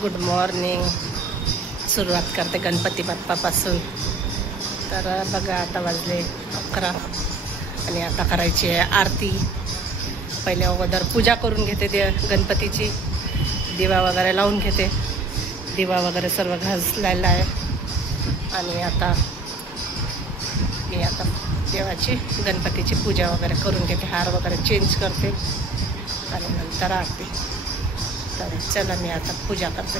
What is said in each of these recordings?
Good morning. सुरुवात करते गणपती बाप्पापासून. तर बघा आता वाजले 11 आणि आता करायची आहे आरती. पहिले अगोदर पूजा करून घेते गणपतीची. दिवा वगैरे लावून घेते. दिवा वगैरे सर्व घासलेला आहे. आणि आता मी देवाची गणपतीची पूजा वगैरे करून घेते. हार वगैरे चेंज करते आणि नंतर आरती. तर चला मी आता पूजा करते.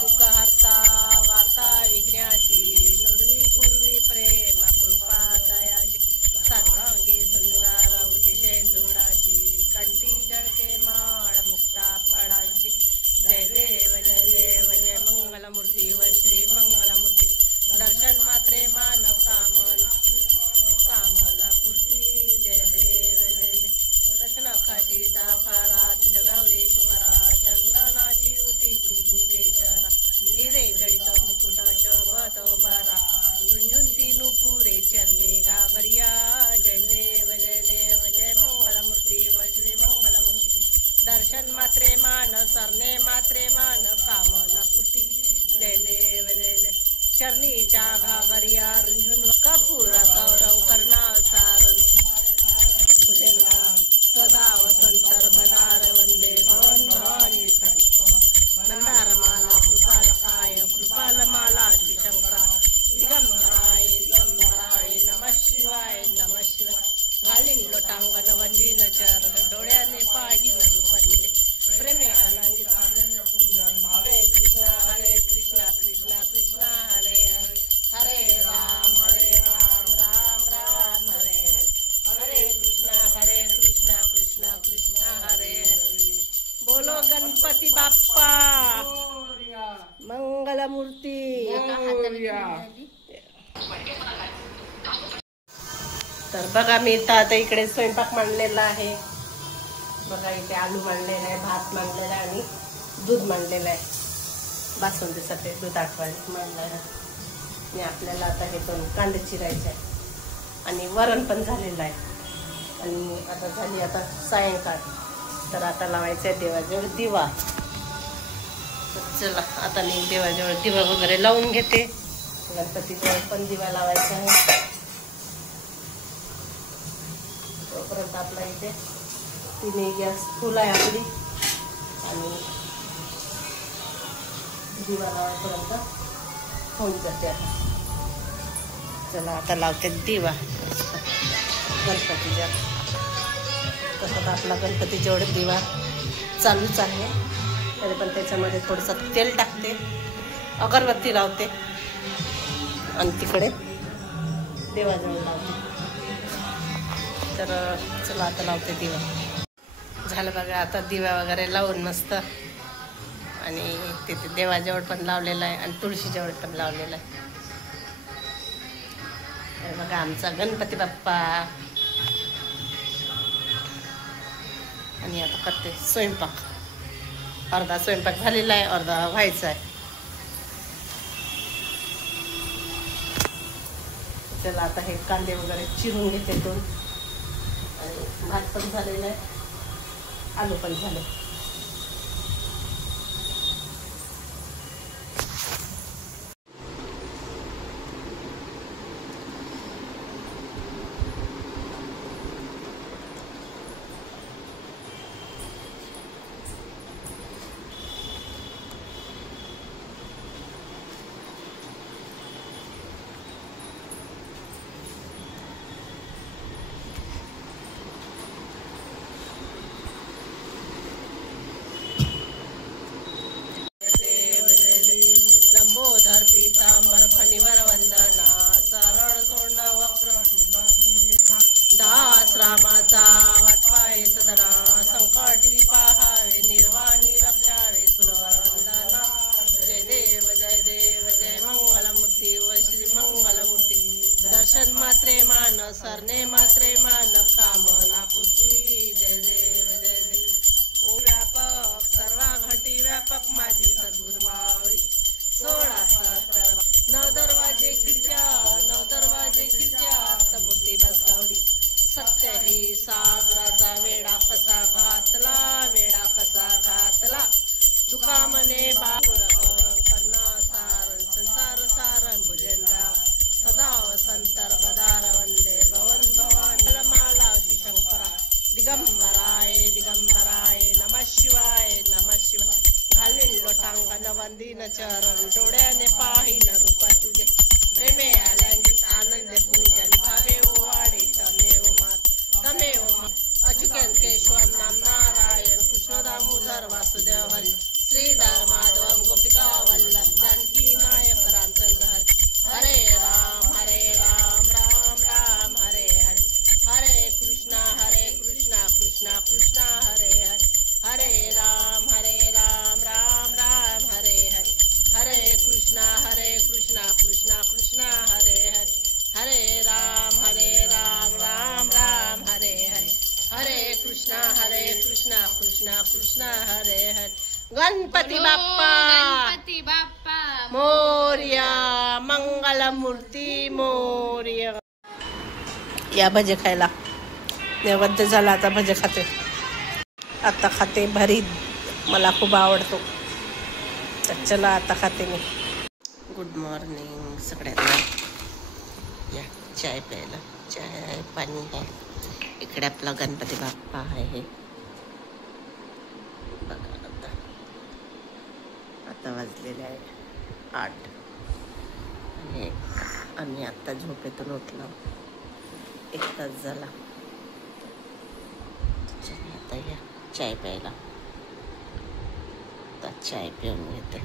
तुका हरता वार्ता विघ्नाची नुरवी पूर्वी प्रेम कृपा दयाची सर्वांगी सुंदर अतिशय जोडाची कंठी जळके माळ मुक्ता फळाची. जय देव जय देव जय मंगलमूर्ती व श्री मंगलमूर्ती. दर्शन मात्रे मान कामना पूर्ती. जय देव जय देव. रचना खाशीता फारात जगावरे कुमारा चंदनाची उती कुंकेश्वरा. हिरे जळित मुकुट शोभत बारा झुंझुंती नुपुरे चरणी घाबरिया. जय देव जय देव जय मंगलमूर्ती व श्री मंगलमूर्ती. दर्शन मात्रे मान सरणे मात्रे मान कामना पूर्ती. जय देव जय देव. चरणीच्या घाबरिया रुंझुन कपूरा कौरव कर्णा सारण पूजना सदा वसंतर भदार वंदे भवन भवानी. मंदारमाला कृपालकाय कृपालमाला श्रीशंकरा. दिगंबराय दिगंबराय नमः शिवाय नमः शिवाय. घालीन लोटांगण वंदीन चरण डोळ्याने पाहिन रूपाचे प्रेमे आनंदित. हरे कृष्णा कृष्णा कृष्णा हरे हरे. हरे राम राम राम हरे हरे. हरे कृष्णा कृष्णा हरे हरे. बोलो गणपती बाप्पा मंगलमूर्ती. तर बघा मी आता इकडे स्वयंपाक मांडलेला आहे. बघा इथे आलू मांडलेला आहे, भात मांडलेला आहे आणि दूध मांडलेलं आहे. बासुंदीसाठी दूध आठवायला मांडलं आहे. आणि आपल्याला आता हे 2 कांदे चिरायचे आहे आणि वरण पण झालेलं आहे. आणि आता झाली आता सायंकाळ. तर आता लावायचं आहे देवाजवळ दिवा. तर चला आता मी देवाजवळ दिवा वगैरे लावून घेते. गणपतीजवळ पण दिवा लावायचा आहे. तोपर्यंत आपला इथे 3 गॅस फुल आहे आपली आणि दिवा लावायपर्यंत होऊन जाते. आता चला आता लावते दिवा गणपतीच्या. तसं आपला गणपती जेवढे दिवा चालूच आहे तरी पण त्याच्यामध्ये थोडंसं तेल टाकते, अगरबत्ती लावते आणि तिकडे देवाजवळ लावते. तर चला आता लावते दिवा. झालं बघा आता दिवा वगैरे लावून मस्त. आणि तिथे देवाजवळ पण लावलेलं आहे आणि तुळशीजवळ पण लावलेलं आहे. बघा आमचा गणपती बाप्पा. आणि आता करते स्वयंपाक. अर्धा स्वयंपाक झालेला आहे, अर्धा व्हायचा आहे. चला आता हे कांदे वगैरे चिरून घेते 2. आणि भात पण झालेला आहे, आलू पण झाले. लंबोदर पीतांबर फणीवर वंदना सरळ तोंड वक्र दास रामाचा वाटपाय सदना. संकटी पाहावे निर्वाणी रक्षावे सुरवर वंदना. जय देव जय मंगलमूर्ती व श्री मंगलमूर्ती. दर्शन मात्रे मान सरणे मात्रे मान कामना पूर्ती. जय देव जय देव. ओ व्यापक सर्वा घटी व्यापक माझी सद्गुरु मावळी. 16 9 दरवाजे खिडक्या मूर्ती बसवली. सत्य ही सागराचा वेडा कसा घातला. तुका म्हणे बापुरं कर्णासारं संसार सारं भुजंगा सदा वसंतर बदार वंदे भवन भवन माला शंकरा दिगंबराय दिगंबराय नमः शिवाय घालीन लोटांगण वंदीन चरण डोळ्याने पाहिन रूप तुझे प्रेमे अलंकित आनंद पूजन भावे वाडे तमेव मात अच्युतन केशव नाम नारायण कृष्ण दामोदर वासुदेव हरी श्रीधर माधवम गोपिका वल्लभ जानकी नायक रामचंद्र हरे राम राम राम हरे हरे हरे कृष्णा कृष्णा कृष्णा हरे हरे हरे राम राम राम हरे हरे हरे कृष्णा कृष्णा कृष्णा हरे हरे हरे राम राम राम हरे हरे हरे कृष्णा कृष्णा कृष्णा हरे हरे गणपती बाप्पा मोरया मंगलमूर्ती मोरया. या भजे खायला नैवेद्य झाला. आता भजे खाते. आता खाते भरीत. मला खूप आवडतो. तर चला आता खाते मी. गुड मॉर्निंग सगळ्यांना. या चाय प्यायला. चाय पाणी आहे. इकडे आपला गणपती बाप्पा आहे. बघा आता वाजलेले आहे 8 आणि आम्ही आत्ता झोपेतून उठलो. 1 तास झाला. आता या चाय प्यायला. आता चाय पिऊन घेते.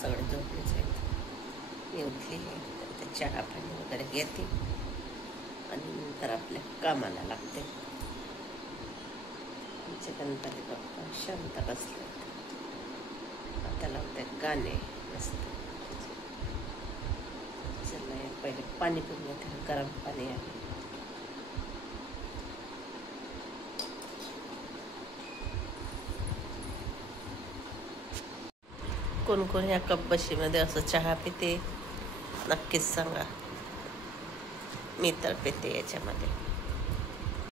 सगळे झोपलेच आहेत. मी उठली आहे. चहा पाणी वगैरे घेते आणि नंतर आपल्या कामाला लागते. आमचे गणपती बाप्पा शांत बसले. आता लावते गाणे मस्त. चला पहिले पाणी पिऊन घेते. गरम पाणी आहे. कोण कोण ह्या कप बशीमध्ये असं चहा पिते नक्कीच सांगा. मी तर पिते याच्यामध्ये.